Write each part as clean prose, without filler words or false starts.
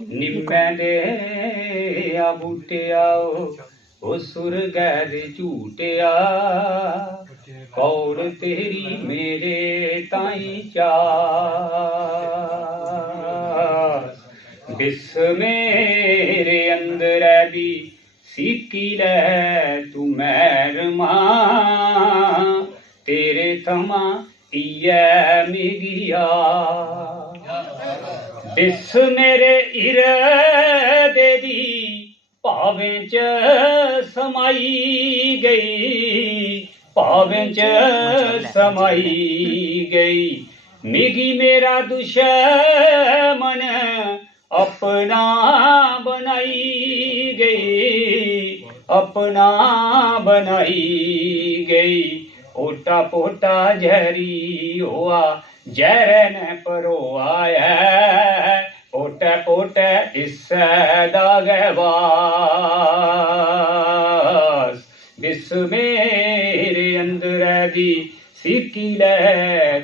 निम्मै दे आ बूटिया ओ सुर गैर झूटिया कौड़ तेरी मेरे ताई चार बिस मेरे अंदर दी सीकी लै तू मैर मां तेरे थमा इयै मिगिया बिस मेरे इरदे दी भावें च समाई गई भावें च समाई गई मिगी मेरा दुश्मन अपना बनाई गई अपना बनाई गई ओटा पोटा जहरी हुआ जहर ने परोआया पोटे पोटे इससे दागवास बिस मेरे अंदर दी सीकी लै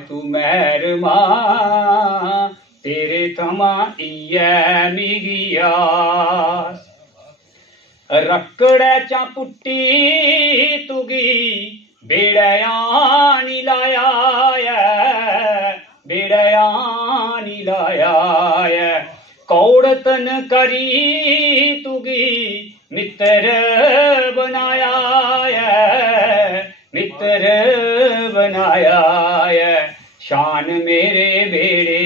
तू मैर मां तेरे थमा इयै मिगियास रकड़े चा पुट्टी तुगी बेड़िया नी लाया बेड़िया नी लाया कौड़तन करी तुगी मित्र बनाया मित्र बनाया शान मेरे बेड़े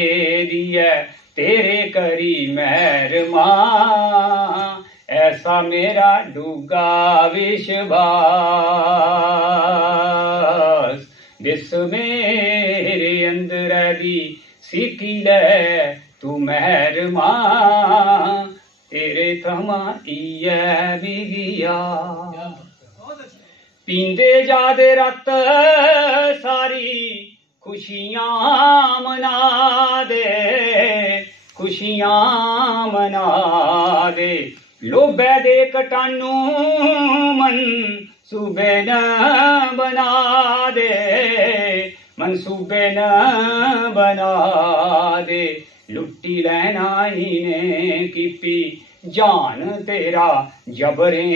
दी है तेरे करी मैर मां ऐसा मेरा डूगा विश्वास जिस मेरे अंदर दी सीकी लै तू मैर मां तेरे थमा इयै मिगिया पींदे जादे रत सारी खुशियां मना दे खुशियां मना दे लोभे दे कटानू मन सूबे न बना दे मनसूबे न बना दे लुट्टी लेना ही ने कीपी जान तेरा जबरें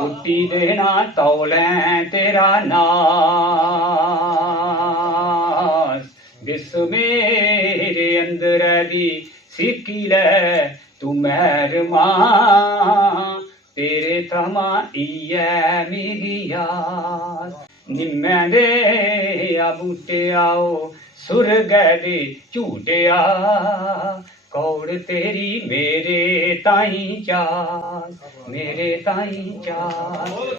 लुट्टी देना तौले तेरा नास बिस मेरे अंदर दी सीकी लै तू मैर मां तेरे थमा इयै मिगिया निम्मै दे आ बूटिया सुर गए झूटिया कौड़ तेरी मेरे ताई चार